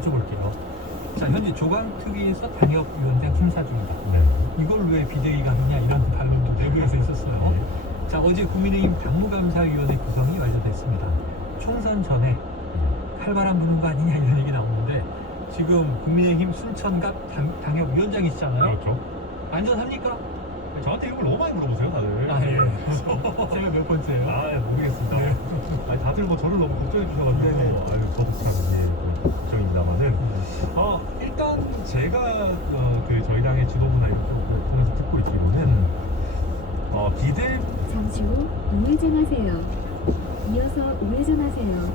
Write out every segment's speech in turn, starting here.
여쭤볼게요. 자, 현재 조강특위에서 당협위원장 심사 중이다. 네. 이걸 왜 비대위가 하느냐 이런 반론도 내부에서 있었어요. 네. 자, 어제 국민의힘 당무감사위원회 구성이 완료됐습니다. 총선 전에 칼바람 부는 거 아니냐 이런 얘기 나오는데 지금 국민의힘 순천갑 당협위원장이시잖아요. 그렇죠. 안전합니까? 저한테 이런 걸 너무 많이 물어보세요, 다들. 아, 예. 제가 몇 번째예요? 아, 모르겠습니다. 네. 아니, 다들 뭐 저를 너무 걱정해 주셔가지고, 네네. 아유, 저도 참, 예, 걱정입니다만은. 일단 제가 그 저희 당의 지도부나 이런 쪽을 통해서 듣고 있기로는, 기대, 잠시 후 우회전하세요. 이어서 우회전하세요.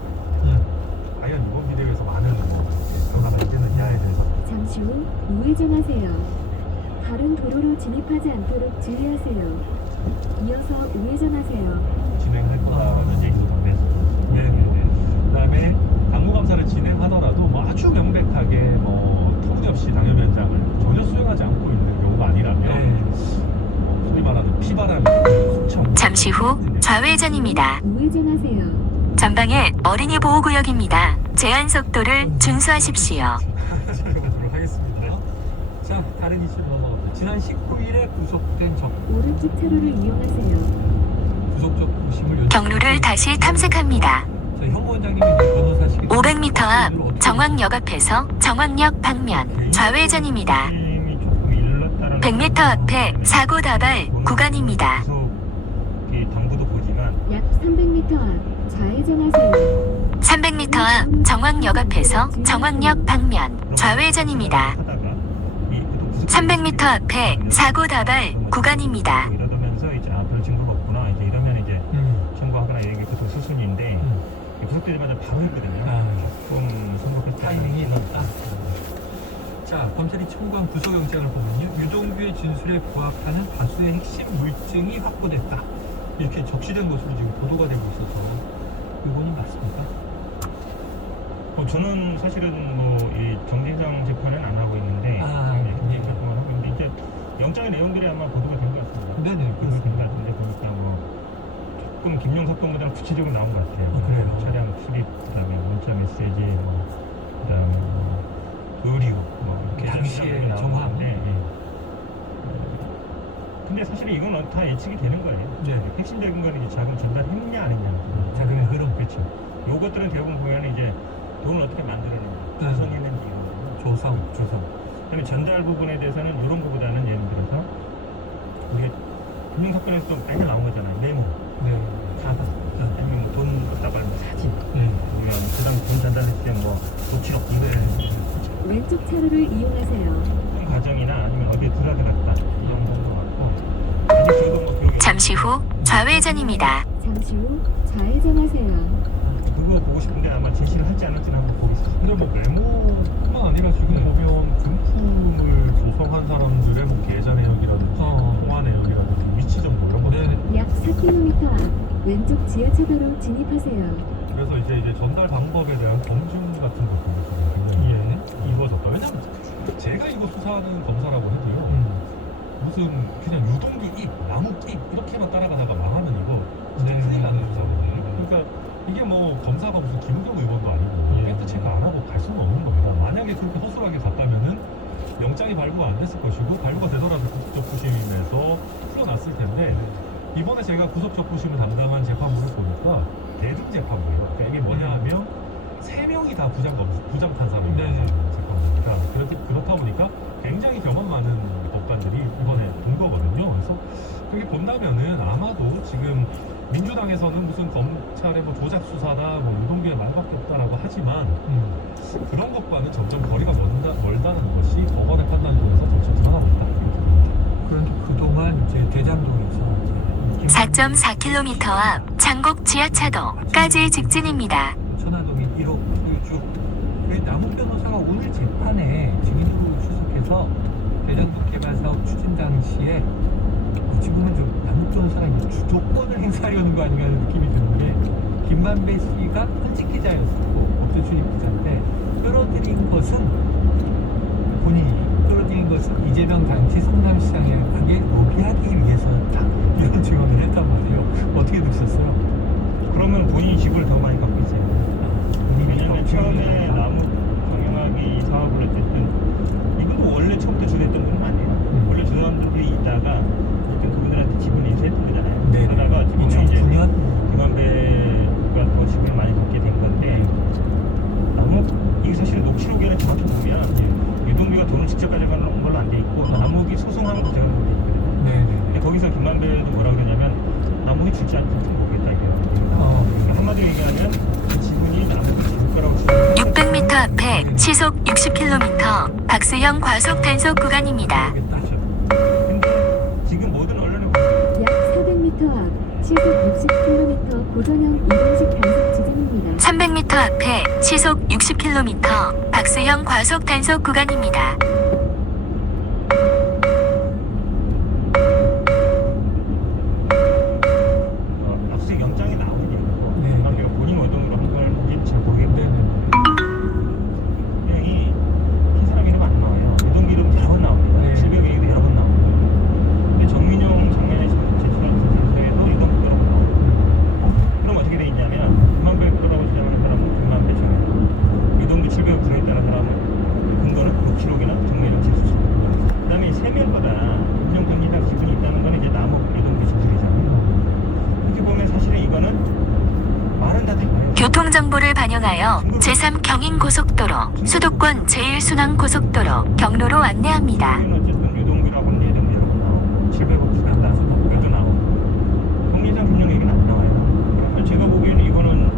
과연 이번 비대위에서 많은 뭐, 변화가 있겠느냐에 대해서. 잠시 후 우회전하세요. 다른 도로로 진입하지 않도록 주의하세요. 이어서 우회전하세요. 진행할 거라는 얘기도 전해서. 네네네. 그 다음에 당무감사를 진행하더라도 뭐 아주 명백하게 뭐 터무니없이 당협위원장을 전혀 수행하지 않고 있는 경우가 아니라면 네. 소위 말하는 피바람이 엄청 잠시 후 좌회전입니다. 우회전하세요. 전방에 어린이 보호구역입니다. 제한 속도를 준수하십시오. 진행하도록 하겠습니다. 자, 다른 이슈로 넘어갑니다. 지난 19일에 구속된 오른쪽 차로를 이용하세요. 구속적 부심을 경로를 다시 탐색합니다. 자, 현 원장님이 변호사시기 500m 앞 정왕역 앞에서 정왕역 방면 좌회전입니다. 100m 앞에 사고 다발 구간입니다. 당부도 보지만 약 300m 앞 좌회전하세요. 300m 앞 정왕역 앞에서 정왕역 방면 좌회전입니다. 300m 앞에 사고 다발 구간입니다. 이러면서 이제 별 증거가 없구나 이제 이러면 이제 청구하거나 이게 보통 수순인데 구속되자마자 바로 했거든요. 조금 선거의 타이밍이 넓다. 자, 검찰이 청구한 구속영장을 보면요, 유동규의 진술에 부합하는 다수의 핵심 물증이 확보됐다. 이렇게 적시된 것으로 지금 보도가 되고 있어서 이건이 맞습니까? 저는 사실은 뭐 이 정진상 재판은 안 하고 있는데 경쟁 재판만 하고 있는데 이제 영장의 내용들이 아마 보도가 된 것 같습니다. 네네, 보도가 된 것 그렇습니다. 같은데 보니까 뭐 조금 김영석 건보다는 구체적으로 나온 것 같아요. 그래요? 차량 출입, 그다음에 문자 메시지, 뭐 그다음에 뭐 의류, 뭐 이렇게 당시의 정황. 근데 사실 이건 다 예측이 되는 거예요. 네. 핵심적인 거는 이제 자금 전달했냐 안 했냐. 자금의 흐름. 그렇죠. 요것들은 대부분 보면 이제 돈을 어떻게 만들어내냐, 조성했는지 이런 거. 조성. 그다음에 전달 부분에 대해서는 이런 거보다는 예를 들어서 우리가 금융 사건에서 좀 많이 나온 거잖아요. 메모, 네. 가방, 아니면 뭐 돈 갖다가 뭐 사진, 네. 보면 그다음 돈 전달했을 때 뭐 도취록 이거 왼쪽 차로를 이용하세요. 그 과정이나 아니면 어디에 들어갔다 이런 것도 같고. 아니 저도 뭐 기억이 잠시 후 좌회전입니다. 잠시 후 좌회전하세요. 그거 보고 싶은데 아마 제시를 할지 안 할지는 한번 보겠습니다. 근데 뭐 메모뿐만 아니라 지금 보면 금품을 조성한 사람들의 뭐 계좌 내역이라든지 통화 내역이라든지 위치 정보 이런 것들. 약 4km 앞 왼쪽 지하차도로 진입하세요. 그래서 이제 전달 방법에 대한 검증 같은 것들이 지금 굉장히 이루어졌다. 왜냐면 제가 이거 수사하는 검사라고 해도요. 무슨 그냥 유동규 입, 나무 입 이렇게만 따라가다가 망하면 이거 진짜 큰일 나는 수사거든요. 그러니까 이게 뭐 검사가 무슨 김우경 의원도 아니고 팩트 체크 안 하고 갈 수는 없는 겁니다. 만약에 그렇게 허술하게 갔다면은 영장이 발부가 안 됐을 것이고 발부가 되더라도 구속적부심에서 풀어놨을 텐데 이번에 제가 구속적부심을 담당한 재판부를 보니까 대등 재판부예요. 그러니까 이게 뭐냐 하면 3명이 다 부장판 사람이에요. 재판부니까 그렇다 보니까 굉장히 경험 많은 법관들이 이번에 본 거거든요. 그래서 그렇게 본다면은 아마도 지금 민주당에서는 무슨 검찰의 뭐 조작 수사다, 뭐 유동규의 말밖에 없다라고 하지만 그런 것과는 점점 거리가 멀다는 것이 법원의 판단을 통해서 점점 드러나고 있다. 그런데 그동안 이제 대장동에서 4.4km 앞 창곡 지하차도까지 직진입니다. 천화동인 1호 소유주 남욱 변호사가 오늘 재판에 증인으로 출석해서 대장동 개발 사업 추진 당시에 어찌 보면 좀 남욱 변호사가 주도권을 행사하려는 거 아닌가 하는 느낌이 드는데 김만배 씨가 현직 기자였었고 법조 출입 기자인데 끌어들인 것은 이재명 당시 성남시장에 로비하기 위해서였다 이런 증언을 했단 말이에요. 어떻게 들으셨어요? 그러면 본인이 지분을 더 많이 갖고 있어요. 본인이 왜냐면 처음에 남욱 경영학이 줄지 않을지 모르겠다 이게. 한마디로 얘기하면 그 지분이 나머지 줄 거라고 치면 600m 앞에 시속 60km 박스형 과속 단속 구간입니다. 근데 지금 모든 언론에 약 400m 앞 시속 60km 고전형 이동식 단속 지점입니다. 300m 앞에 시속 60km 박스형 과속 단속 구간입니다. 압수수색 영장이 나오는 게 있고 내가 본인 노동으로 한 건지 잘 모르겠는데 분명히 한 사람 이름 안 나와요. 유동규 이름 여러 번 나옵니다. 실명 얘기도 여러 번 나오고 근데 정민용 장면에 제출한 재판에도 유동규 여러 번 나오고 그럼 어떻게 돼 있냐면 9만 100도라고 주장하는 사람은 9만 100천 원 유동규 700억 들어있다는 사람은 근거는 6kg이나 정민용 재수수 그 다음에 3명보다 운영관리당 지분이 있다는 건 이제 남욱 유동규 진술이잖아요. 이렇게 보면 사실은 이거는 말은 다 달라요. 교통정보를 반영하여 제3 경인고속도로 수도권 제1순환고속도로 경로로 안내합니다. 우리는 어쨌든 유동규라고 하는 예정도 여러 번 나오고 700억 주간다 그것도 나오고 정리장 금융 얘기는 안 나와요. 제가 보기에는 이거는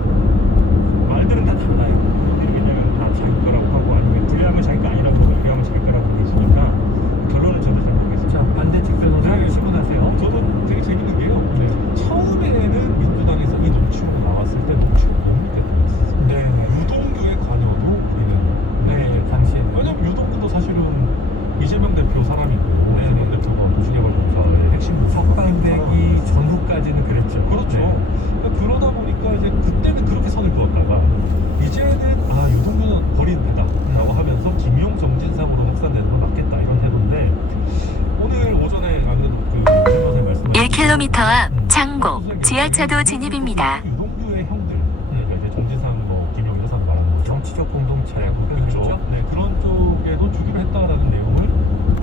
말들은 다 달라요. 왜냐면 다 자기 거라고 하고 아니면 불리하면 자기 거 아니라고 하고 유리하면 자기 거라고 하고 있으니까 결론은 저도 잘 모르겠어요. 자, 반대측 변호사 신문하세요. 저도 되게 재밌는 게요. 처음에는 민주당에서 이 녹취록이 나왔을 때 녹취록 너무 대단했어요. 유동규의 관여도 우리는 당시에. 왜냐면 유동규도 사실은 이재명 대표 사람이고 이재명 대표가 도시개발공사의 핵심 석방되기 전후까지는 그랬죠. 그렇죠. 그러니까 그러다 보니까 이제 그때는 그렇게 선을 그었다가 이제는 유동규는 버린 배다라고 하면서 김용 정진상으로 확산되는 건 맞겠다 이런 태도인데 오늘 오전에 안 그래도 그 변호사님 말씀하신 1km 앞 창곡 지하차도 진입입니다. 유동규의 형들 그러니까 이제 정진상 김용 이런 사람 말하는 거죠. 정치적 공동체라고 그렇죠. 표현했죠. 네, 그런 쪽에도 주기로 했다라는 내용을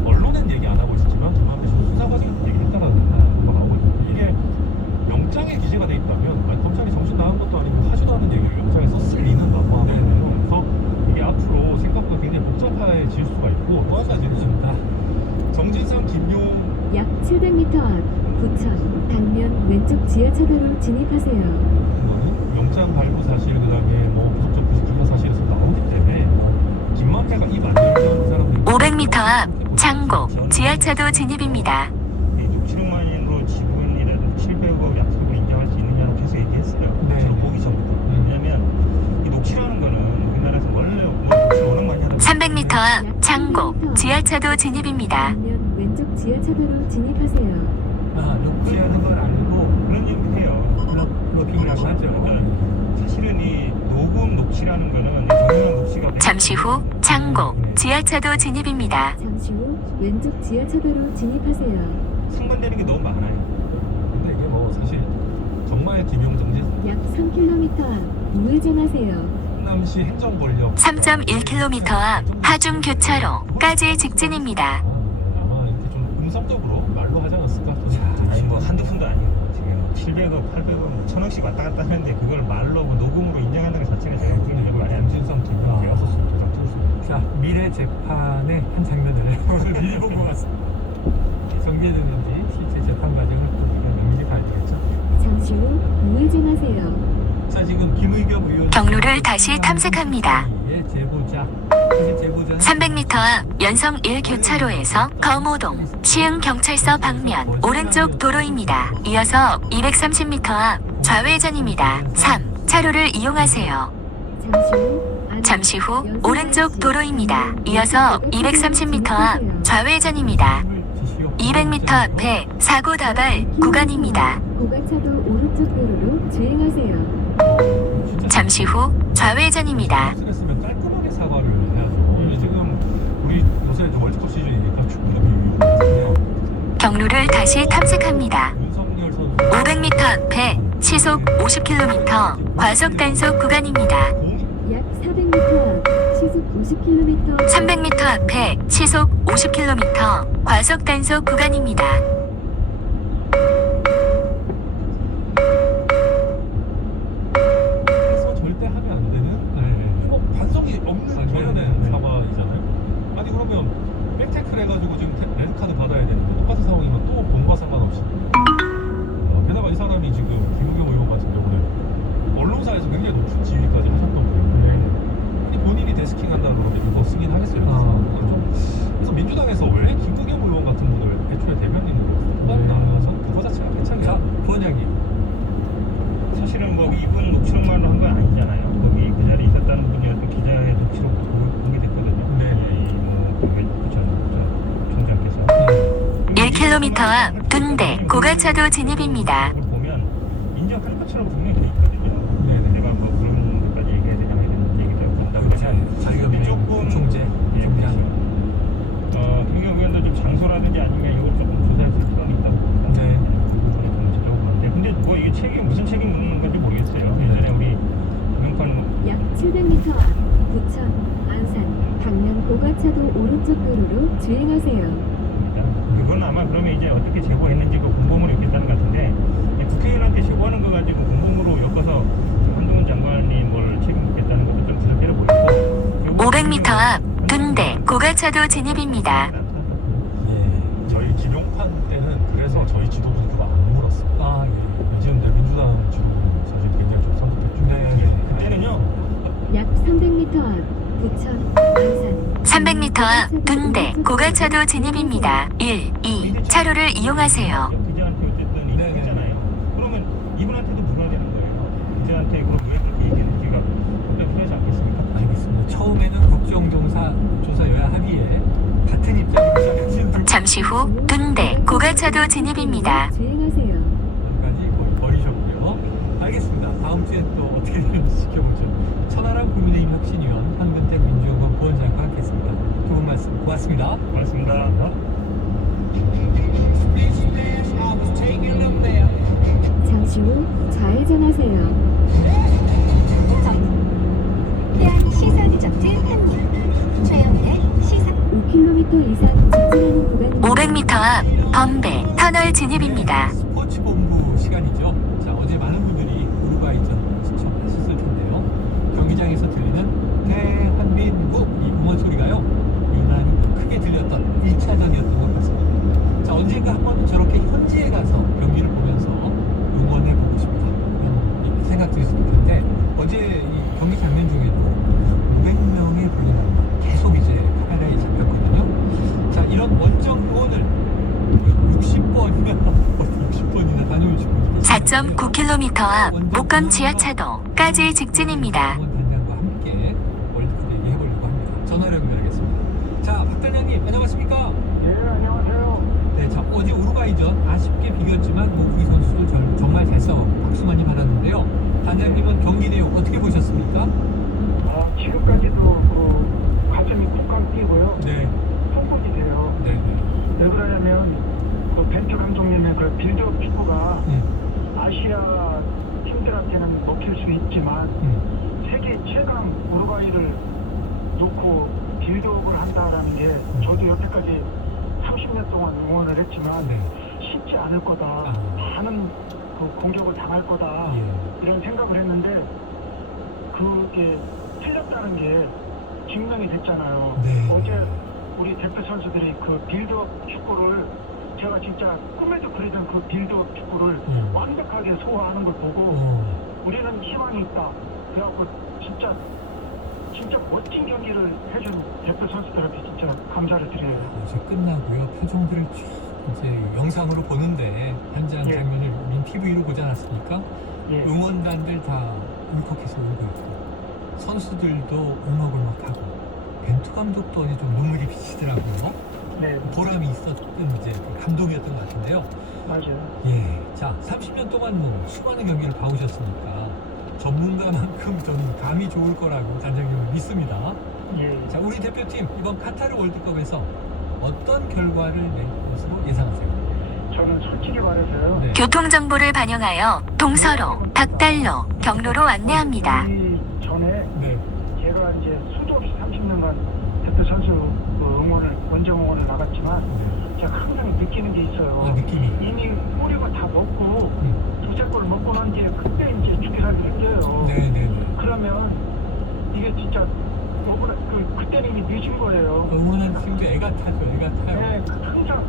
언론엔 얘기 안 하고 있었지만 김한배 수사 과정에서 얘기했다라는 거 나오고 있거든요. 이게 영장에 기재가 돼 있다면 검찰이 정신 나간 것도 아니고 하지도 않은 얘기를 영장에 썼을 리는 마모하거든요. 그래서 이게 앞으로 생각보다 굉장히 복잡해질 수가 있고 또 한 가지는 정진상 김용 약 700m 앞 부천 당면 왼쪽 지하차도로 진입하세요. 그거는 영장 발부 사실 그다음에 구속적 부실 불가 사실에서 나오기 때문에 김만배가 이 만들자는 사람들이 500m 앞 창곡 지하차도 진입입니다. 7억만 원으로 지분이라든지 700억 약속을 인정할 수 있느냐고 계속 얘기했어요. 네. 저는 보기 전부터. 왜냐면 이 녹취라는 거는 우리나라에서 원래 녹취 워낙 많이 하다 300m 앞 창곡 지하차도 진입입니다. 당면 왼쪽 지하차도로 진입하세요. 녹취하는 걸 알고 그런 얘기도 해요. 블로핑이라고 하죠. 사실은 이 녹음 녹취라는 거는 정말 녹취가 잠시 후 창곡 지하차도 진입입니다. 잠시 후 왼쪽 지하차도로 진입하세요. 상반되는 게 너무 많아요. 근데 이게 사실 정말 김용 정진상 약 3km 앞 우회전하세요. 성남시 행정권력 3.1km 앞 하중교차로까지 직진입니다. 아마 이렇게 좀 음성적으로 말로 하지 않았을까? 아니 한두 푼도 아니고 지금 700억, 800억, 1000억씩 왔다 갔다 하는데 그걸 말로 녹음으로 인정한다는 것 자체가 제가 보기에는 이거 말이 안 되는 정진상 김용 계약 썼으면 도장 쳤습니다. 자, 미래 재판의 한 장면을 오늘 미리 보고 왔습니다. 전개되는지 실제 재판 과정을 또 우리가 면밀히 봐야 되겠죠. 잠시 후 우회전하세요. 자, 지금 김의겸 의원 경로를 다시 탐색합니다. 제보자. 사실 제보자는 300m 앞 연성 1교차로에서 거모동 시흥경찰서 방면 오른쪽 도로입니다. 이어서 230m 앞 좌회전입니다. 3차로를 이용하세요. 잠시 후 오른쪽 도로입니다. 이어서 230m 앞 좌회전입니다. 200m 앞에 사고 다발 구간입니다. 고가차도 오른쪽 도로로 주행하세요. 잠시 후 좌회전입니다. 했으면 깔끔하게 사과를 해야죠. 지금 우리 요새 월드컵 시즌이니까 축구가 미국이거든요. 경로를 다시 탐색합니다. 윤석열 선수 500m 앞에 시속 50km 과속 단속 구간입니다. 약 400m 앞 시속 50km 300m 앞에 시속 50km 과속 단속 구간입니다. 그래서 절대 하면 안 되는 반성이 없는 결연된 사과이잖아요. 아니 그러면 백태클 해가지고 지금 레드카드 받아야 되는 거 똑같은 상황이면 또 본과 상관없이 게다가 게다가 이 사람이 지금 김우겸 의원 같은 경우는 언론사에서 굉장히 높은 지위까지 하셨던 분인데 아니 본인이 데스킹 한다 그러면 이거 쓰긴 하겠어요. 그래서 민주당에서 왜 김우겸 의원 같은 분을 애초에 대변인으로 뽑았나? 저는 그거 자체가 괜찮아요. 자, 부원장님. 사실은 뭐 이분 녹취록만으로 한 건 아니잖아요. 거기 그 자리에 있었다는 분이 어떤 기자의 녹취록도 공개됐거든요. 네. 총장께서 1km 앞 둔대 고가차도 진입입니다. 그걸 보면 인정할 것처럼 분명히 돼 있거든요. 네네. 내가 뭐 그런 것까지 얘기해야 되냐 이런 얘기도 한다고 하면 자유연맹 조금 총재 예, 총장. 그렇죠. 김경 의원도 좀 장소라든지 아니면 이걸 조금 조사했을 필요는 있다고 봅니다. 네. 근데 뭐 이게 책임 무슨 책임 묻는 건지 모르겠어요. 예전에 우리 금융판 약 700m 앞 부천, 안산, 강릉 고가차도 오른쪽 도로로 주행하세요. 그건 아마 그러면 이제 어떻게 제보했는지 그 공범으로 엮겠다는 것 같은데 국회의원한테 제보하는 거 가지고 공범으로 엮어서 한동훈 장관이 뭘 책임묻겠다는 것도 좀 부적절해 보이고 500m 앞 둔대 고가차도 진입입니다. 예. 저희 김용판 때는 그래서 저희 지도부가 안 물었어요. 아, 예. 지금 내 민주당 지도부는 사실 굉장히 좀 선택했죠. 네. 그때는요 약 300m 앞 부천, 안산 300m 앞 둔대 고가차도 진입입니다. 1, 2 차로를 이용하세요. 기자한테 어쨌든 얘기했잖아요. 그러면 이분한테도 물어야 되는 거예요. 기자한테 그럼 왜 그렇게 얘기했는지가 어떤 필요하지 않겠습니까? 알겠습니다. 처음에는 국정조사 여야 합의에 같은 입장을 시작하신 분 잠시 후 둔대 고가차도 진입입니다. 주행하세요. 까지 거의 버리셨고요. 알겠습니다. 다음 주엔 또 어떻게 되는지 지켜보죠. 천하람 국민의힘 혁신위원 황근택 민주연구원 부원장과 함께했습니다. 두 분 말씀 고맙습니다. 고맙습니다. 잠시 후 좌회전하세요. 태양 시사 디저트 한입 최영의 시사 5km 이상 직진하는 구간입니다. 500m 앞 범배 터널 진입입니다. 스포츠 본부 시간이죠. 자, 어제 많은 분들이 우루과이전 시청하셨을 텐데요. 경기장에서 들리는 대한민국 이 응원 소리가요. 유난히 크게 들렸던 1차전이었던 것 같습니다. 자, 언젠가 한 번은 저렇게 현지에 가서 경기를 보면서 응원해보고 싶다. 이런 생각도 있을 텐데 어제 이 경기 장면 중에도 500명의 분이 계속 이제 카메라에 잡혔거든요. 자, 이런 원정 응원을 60번이나 60번이나 다녀오신 분이 4.9km 앞 목감 지하차도까지 직진입니다. 단장과 함께 월드컵 얘기해보려고 합니다. 전화를 연결하겠습니다. 자, 박 단장님 안녕하십니까? 예, 안녕하세요. 네, 자, 어제 우루과이전 아쉽게 비겼지만 뭐 우리 선수들 정말 잘 싸워 박수 많이 받았는데요. 단장님은 경기 내용 어떻게 보셨습니까? 지금까지도 가슴이 콩깍 뛰고요. 네, 펑펑이 돼요. 네, 왜 그러냐면 벤투 감독님의 그 빌드업 축구가 아시아 팀들한테는 먹힐 수 있지만 세계 최강 우루과이를 놓고 빌드업을 한다라는 게 저도 여태까지 30년 동안 응원을 했지만 네. 쉽지 않을 거다. 많은 그 공격을 당할 거다. 예. 이런 생각을 했는데 그게 틀렸다는 게 증명이 됐잖아요. 네. 어제 우리 대표 선수들이 그 빌드업 축구를 제가 진짜 꿈에도 그리던 그 빌드업 축구를 완벽하게 소화하는 걸 보고 우리는 희망이 있다. 그래갖고 진짜 멋진 경기를 해준 대표 선수들한테 진짜 감사를 드려요. 이제 끝나고요. 표정들을 쭉 이제 영상으로 보는데 현장 예. 장면을 우린 TV로 보지 않았습니까? 예. 응원단들 다 울컥해서 울고 있고 선수들도 울먹울먹하고 벤투 감독도 어제 좀 눈물이 비치더라고요. 네, 보람이 있었던 이제 그 감동이었던 것 같은데요. 맞아요. 예, 자 30년 동안 뭐 수많은 경기를 봐오셨으니까 전문가만큼 저는 감이 좋을 거라고 단장님을 믿습니다. 예. 자, 우리 대표팀 이번 카타르 월드컵에서 어떤 결과를 낼 것으로 예상하세요? 저는 솔직히 말해서요. 네. 교통정보를 반영하여 동서로, 닭달로, 경로로 안내합니다. 이 전에 네. 제가 이제 수도 없이 30년간 대표 선수 그 응원을 원정 응원을 나갔지만 제가 항상 느끼는 게 있어요. 아, 느낌이. 이미 꼬리가 다 먹고 두세 골 먹고 난 뒤에 그때 이제 죽기살기 생겨요. 네네네. 그러면 이게 진짜 그때는 이미 늦은 거예요. 응원하는 팀도 애가 타죠, 애가 타요. 네, 항상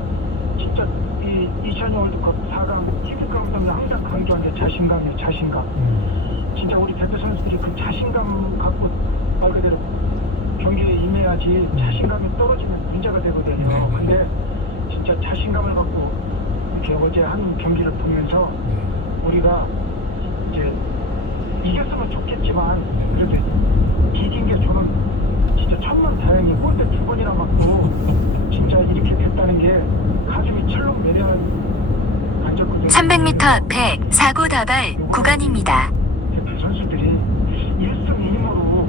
진짜 이 2002 월드컵 4강 팀 감독이 항상 강조한 게 자신감이에요. 자신감. 진짜 우리 대표 선수들이 그 자신감 갖고 말 그대로 경기에 임해야지 자신감이 떨어지면 문제가 되거든요. 네. 근데 진짜 자신감을 갖고 이렇게 어제 한 경기를 보면서 우리가 이제 이겼으면 좋겠지만 그래도 이긴 게 저는 진짜 천만다행히 골대 2번이나 맞고 진짜 이렇게 됐다는 게 가슴이 철렁 내려앉았거든요. 300m 앞에 사고 다발 구간입니다. 대표 선수들이 1승 2무로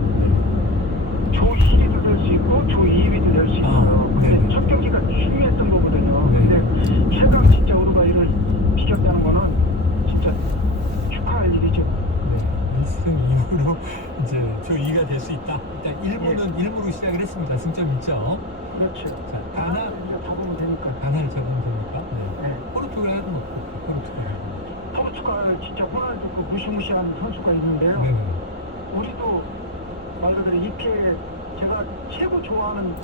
조 1위도 될 수 있고 조 2위도 될 수 있어요. 네. 근데 첫 경기가 중요했던 거거든요. 네. 근데 최강 진짜 우루과이를 비겼다는 거는 진짜 축하할 일이죠. 네, 1승 2무로 이제 조 2위가 될 수 있다. 일단 1부는 1무로 시작을 했습니다. 승점 2점. 그렇죠. 자, 하나 하나, 잡으면 되니까. 하나를 잡으면 됩니까? 네. 네. 포르투갈은 포르투갈. 포르투갈 진짜 호날두 그 무시무시한 선수가 있는데요. 네. 우리도 말 그대로 EPL 제가 최고 좋아하는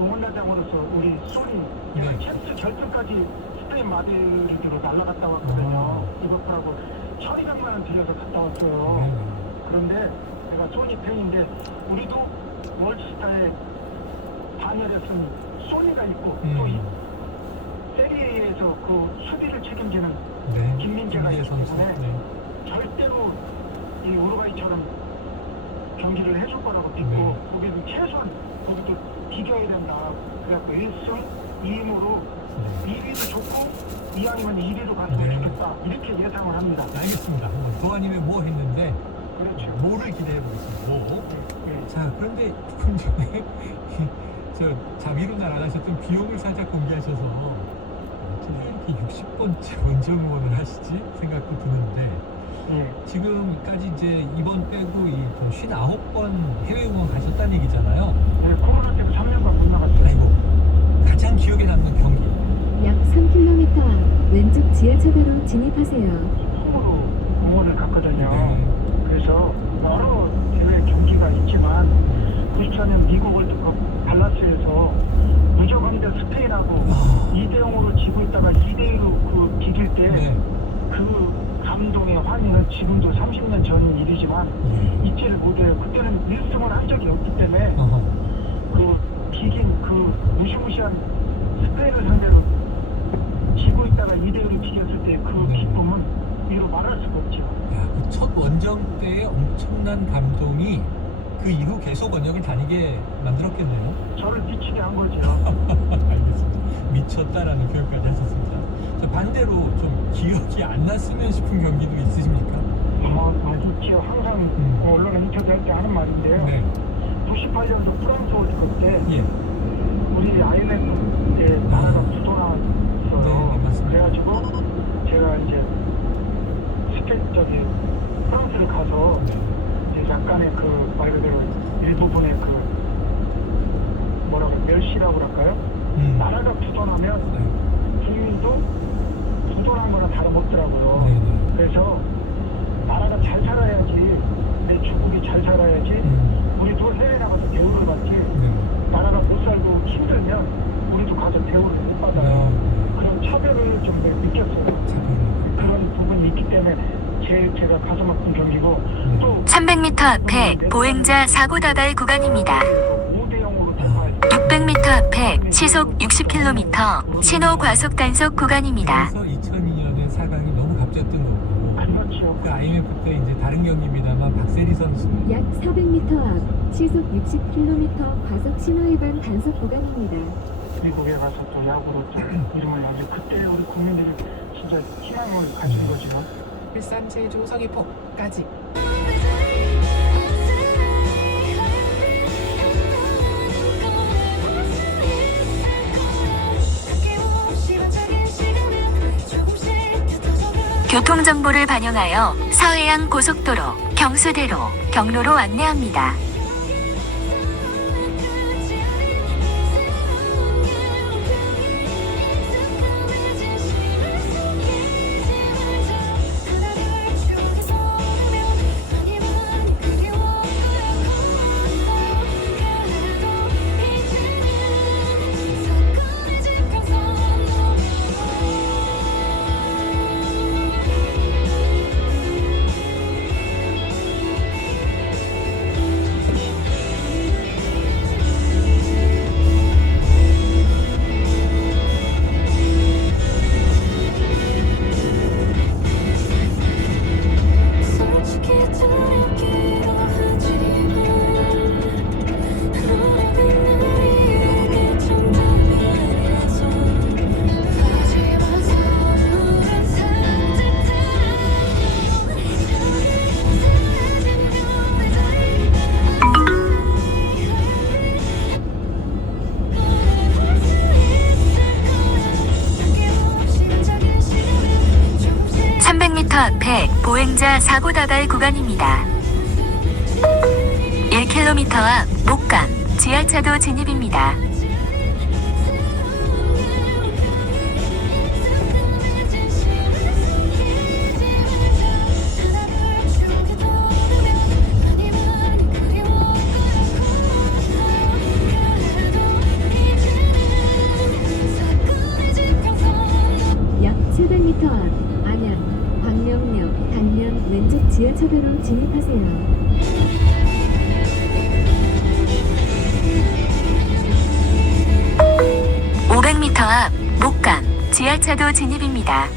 응원단장으로서 우리 소니 네. 챔스 결승까지 스페인 마드리드로 날아갔다 왔거든요. 리버풀하고 처리장만 들려서 갔다 왔어요. 네. 그런데 제가 소니 팬인데 우리도 월드스타에 반열했은 소니가 있고 또 이 세리에에서 그 수비를 책임지는 네. 김민재가 있기 선수. 때문에 네. 절대로 이 우루과이처럼 경기를 해줄 거라고 믿고 네. 거기는 최소한 거기도 비겨야 된다. 그래갖고 1승 2무로 2위도 좋고 이왕이면 1위로 갔으면 네. 좋겠다. 이렇게 예상을 합니다. 알겠습니다. 한번 도아님의 뭐 했는데 그렇죠. 뭐를 기대해 보겠습니다. 뭐. 네. 자, 그런데 조금 전에 저 자비로 날아가셨던 비용을 살짝 공개하셔서 어떻게 이렇게 60번째 원정 응원을 하시지 생각도 드는데 네. 지금까지 이제 이번 빼고 이 59번 해외 응원 가셨다는 얘기잖아요. 네, 코로나 때문에 3년간 못 나갔어요. 아이고, 가장 기억에 남는 경기. 약 3km 앞 왼쪽 지하차도로 진입하세요. 홈으로 응원을 갔거든요. 네. 그래서 여러 대회 경기가 있지만 94년 미국 월드컵 달라스에서 무조건대 스페인하고 2대0으로 지고 있다가 2대1로 그 비길 때 네. 그 감동의 환희는 지금도 30년 전 일이지만 예. 잊지를 못해요. 그때는 1승을 한 적이 없기 때문에 어허. 그 비긴 그 무시무시한 스페인을 상대로 지고 있다가 2대1로 비겼을 때 그 네. 기쁨은 이루 말할 수가 없죠. 야, 그 첫 원정 때의 엄청난 감동이 그 이후 계속 원정을 다니게 만들었겠네요. 저를 미치게 한 거죠. 알겠습니다. 미쳤다라는 표현까지 하셨습니다. 자, 반대로 좀 기억이 안 났으면 싶은 경기도 있으십니까? 있지요. 항상 언론에 인터뷰할 때 하는 말인데요. 네. 98년도 프랑스 월드컵 때 예. 우리 IMF 때 나라가 부도났어요. 네, 맞습니다. 그래가지고 제가 이제 프랑스를 가서 이제 약간의 그 말 그대로 일부분의 그 뭐라고 멸시라고 그럴까요? 나라가 부도나면 네. 국민도 부도난 거나 다름없더라고요. 네, 네. 그래서 나라가 잘 살아야지, 내 주국이 잘 살아야지, 우리도 해외 나가서 대우를 받지, 네. 나라가 못 살고 힘들면 우리도 가서 대우를 못 받아요. 그런 차별을 좀 느꼈어요. 그런 부분이 있기 때문에 제가 가슴 아픈 경기고 또 300m 앞에 보행자 사고 다발 구간입니다. 5대0으로 대파했어요. 600m 앞에 시속 60km 신호 과속 단속 구간입니다. 그래서 2002년에 4강이 너무 값졌던 거고 그렇죠. 그 IMF 때 이제 다른 경기입니다만 박세리 선수 약 400m 앞 시속 60km 과속 신호위반 단속 구간입니다. 미국에 가서 또 야구로 또 이름을 날려 그때 우리 국민들이 진짜 희망을 가진 거죠. 일산 제주 서귀포까지 교통정보를 반영하여 서해안 고속도로, 경수대로, 경로로 안내합니다. 앞에 보행자 사고 다발 구간입니다. 1km 앞 목감 지하차도 진입입니다. 약 700m 앞 안양 광명역 단면 왼쪽 지하차도로 진입하세요. 500m 앞 목감 지하차도 진입입니다.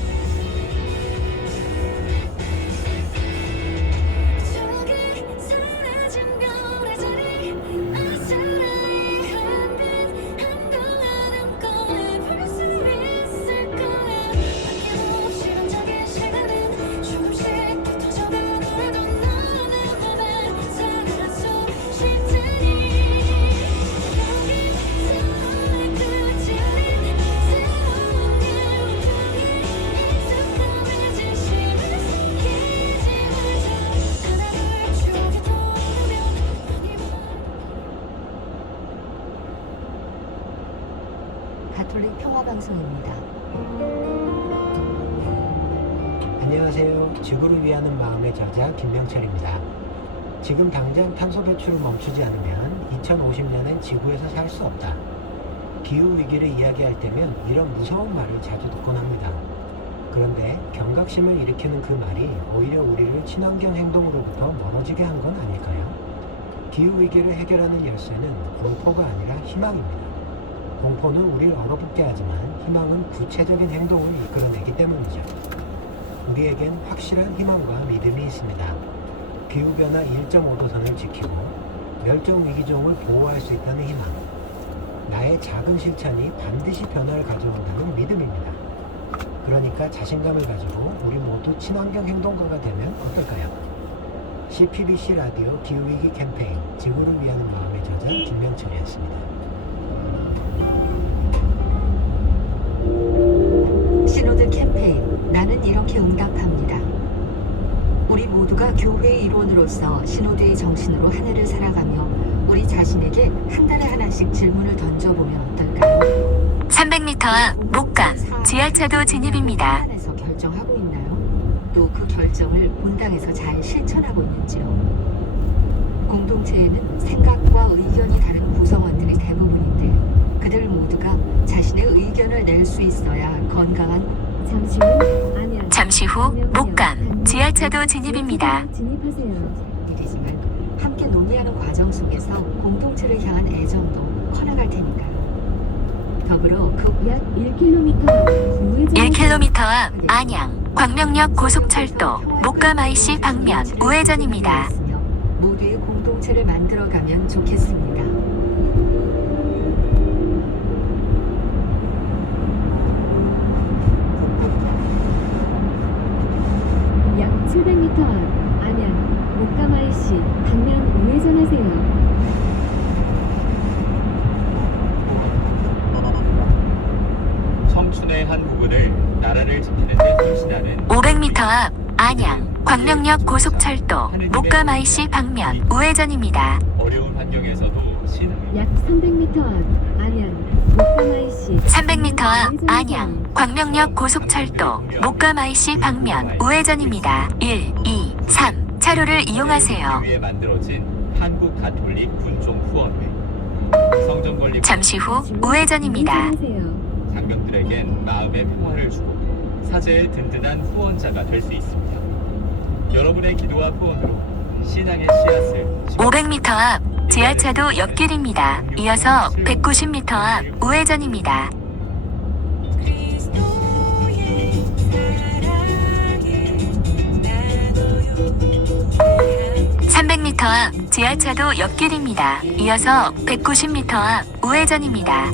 가톨릭 평화방송입니다. 안녕하세요. 지구를 위하는 마음의 저자 김명철입니다. 지금 당장 탄소 배출을 멈추지 않으면 2050년엔 지구에서 살 수 없다. 기후위기를 이야기할 때면 이런 무서운 말을 자주 듣곤 합니다. 그런데 경각심을 일으키는 그 말이 오히려 우리를 친환경 행동으로부터 멀어지게 한 건 아닐까요? 기후위기를 해결하는 열쇠는 공포가 아니라 희망입니다. 공포는 우리를 얼어붙게 하지만 희망은 구체적인 행동을 이끌어내기 때문이죠. 우리에겐 확실한 희망과 믿음이 있습니다. 기후변화 1.5도선을 지키고 멸종위기종을 보호할 수 있다는 희망. 나의 작은 실천이 반드시 변화를 가져온다는 믿음입니다. 그러니까 자신감을 가지고 우리 모두 친환경 행동가가 되면 어떨까요? CPBC 라디오 기후위기 캠페인 지구를 위하는 마음의 저자 김명철이었습니다. 신호드 캠페인 나는 이렇게 응답합니다. 우리 모두가 교회의 일원으로서 신호드의 정신으로 한 해를 살아가며 우리 자신에게 한 달에 하나씩 질문을 던져보면 어떨까요? 300m 앞 목감 지하차도 진입입니다. 에서 결정하고 있나요? 또 그 결정을 본당에서 잘 실천하고 있는지요? 공동체에는 생각과 의견이 다른 구성원들이 대부분인데 그들 모두가 자신의 의견을 낼 수 있어야 건강한 잠시 후 목감 지하차도 진입입니다. 진입하세요. 일이지만 함께 논의하는 과정 속에서 공동체를 향한 애정도 커나갈 테니까요. 더불어 약 1km 앞 우회전 1km 앞 안양 광명역 고속철도 목감 IC 방면 우회전입니다. 모두의 공동체를 만들어가면 좋겠습니다. 약 700m 앞 안양 목감 IC 방면 우회전하세요. 청춘의 한 부분을 나라를 지키는 데 헌신하는 500m 앞 안양 광명역 고속철도 목감 IC 방면 우회전입니다. 어려운 환경에서도 약 300m 앞 안양 목감 IC 300m 앞 안양 광명역 고속철도 목감 IC 방면 우회전입니다. 1, 2, 3 차로를 이용하세요. 위에 만들어진 한국 가톨릭 군종 후원회. 성전 건립 잠시 후 우회전입니다. 우회전하세요. 장병들에겐 마음의 평화를 주고 사제의 든든한 후원자가 될 수 있습니다. 여러분의 기도와 후원으로 신앙의 씨앗을 500m 앞 지하차도 옆길입니다. 이어서 190m 앞 우회전입니다. 300m 앞 지하차도 옆길입니다. 이어서 190m 앞 우회전입니다.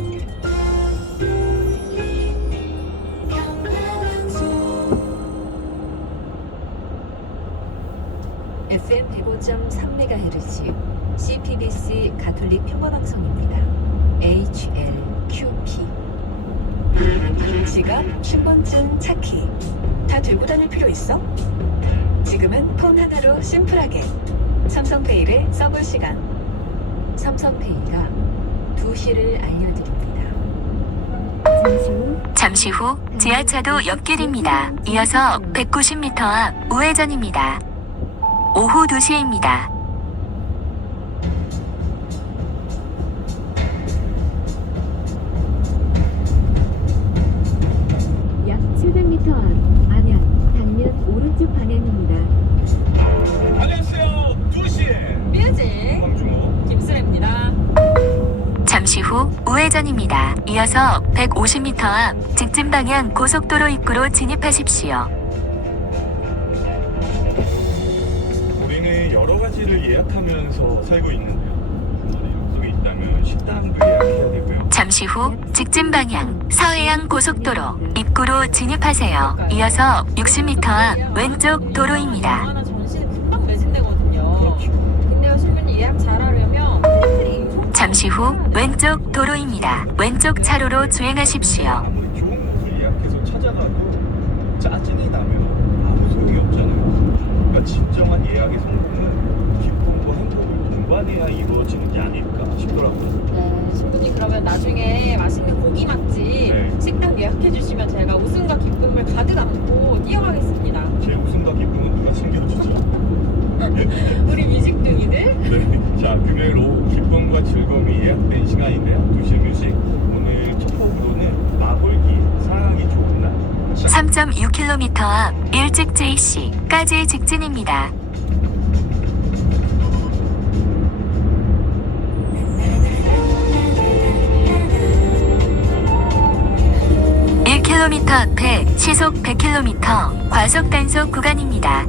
FM 105.3MHz CPBC 가톨릭 평화방송입니다. HLQP 지갑, 신분증, 차키 다 들고 다닐 필요 있어? 지금은 폰 하나로 심플하게 삼성페이를 써볼 시간. 삼성페이가 2시를 알려드립니다. 잠시 후 지하차도 옆길입니다. 이어서 190m 앞 우회전입니다. 오후 2시입니다. 약 700m 앞 안양 당면 오른쪽 방향입니다. 안녕하세요. 2시에 뮤직 황중호. 김수래입니다. 잠시 후 우회전입니다. 이어서 150m 앞 직진 방향 고속도로 입구로 진입하십시오. 우리는 여러 가지를 예약하면서 살고 있는데요. 약속이 있다면 식당도 예약해야 되고요. 잠시 후 직진 방향 서해안 고속도로 입구로 진입하세요. 이어서 60m 앞 왼쪽 도로입니다. 전시는 금방 매진되거든요. 근데요, 충분히 예약 잘하려면 잠시 후 왼쪽 도로입니다. 왼쪽 차로로 주행하십시오. 아무리 좋은 곳을 예약해서 찾아가도 짜증이 나면 아무 소용이 없잖아요. 그러니까 진정한 예약의 성공은 기쁨과 행복을 동반해야 이루어지는 게 아닐까 싶더라고요. 네, 충분히 그러면 나중에 맛있는 고기 맛집 식당 예약해 주시면 제가 웃음과 기쁨을 가득 안고 뛰어가겠습니다. 제 웃음과 기쁨은 누가 챙겨주죠? 우리 뮤직둥이들. 네. 자, 금요일 오후 기쁨과 즐거움이 예약된 시간인데요. 2시 뮤직 오늘 첫 곡으로는 마블기 사랑하기 좋은 날. 3.6km 앞 일찍 JC까지 직진입니다. km 앞에 시속 100km 과속 단속 구간입니다.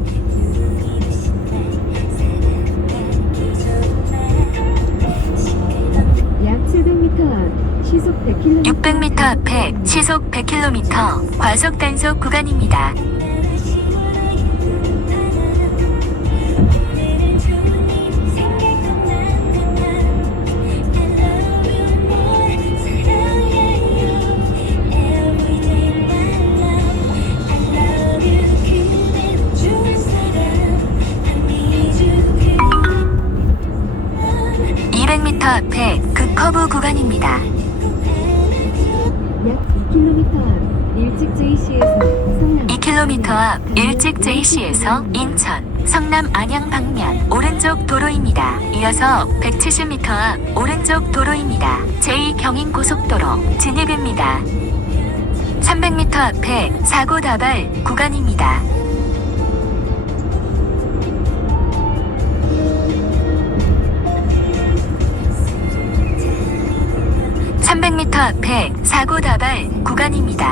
약 700m 앞 시속 100km 600m 앞에 시속 100km 과속 단속 구간입니다. 앞에 급커브 구간입니다. 약 2km 앞 일찍 JC에서 성남 2km 앞 일찍 JC에서 인천, 성남 안양 방면 오른쪽 도로입니다. 이어서 170m 앞 오른쪽 도로입니다. 제2경인고속도로 진입입니다. 300m 앞에 사고 다발 구간입니다. 300m 앞에 사고 다발 구간입니다.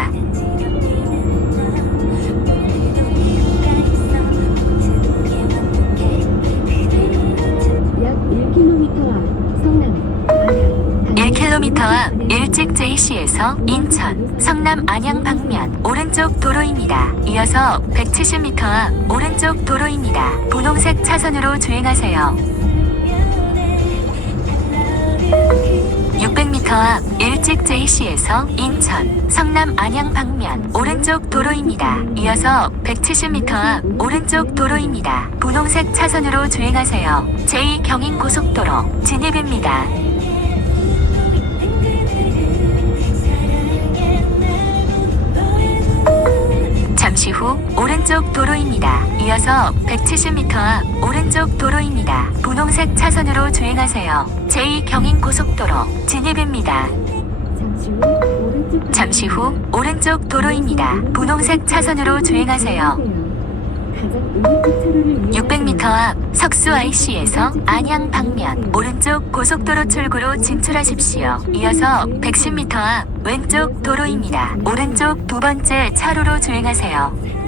약 1km 앞 성남 안양 1km 앞 일찍 JC에서 인천, 성남 안양 방면 오른쪽 도로입니다. 이어서 170m 앞 오른쪽 도로입니다. 분홍색 차선으로 주행하세요. 600m 앞 일찍 JC에서 인천, 성남 안양 방면 오른쪽 도로입니다. 이어서 170m 앞 오른쪽 도로입니다. 분홍색 차선으로 주행하세요. 제2경인고속도로 진입입니다. 잠시 후 오른쪽 도로입니다. 이어서 170m 앞 오른쪽 도로입니다. 분홍색 차선으로 주행하세요. 제2경인고속도로 진입입니다. 잠시 후 오른쪽 도로입니다. 분홍색 차선으로 주행하세요. 600m 앞 석수 IC에서 안양 방면 오른쪽 고속도로 출구로 진출하십시오. 이어서 110m 앞 왼쪽 도로입니다. 오른쪽 두 번째 차로로 주행하세요.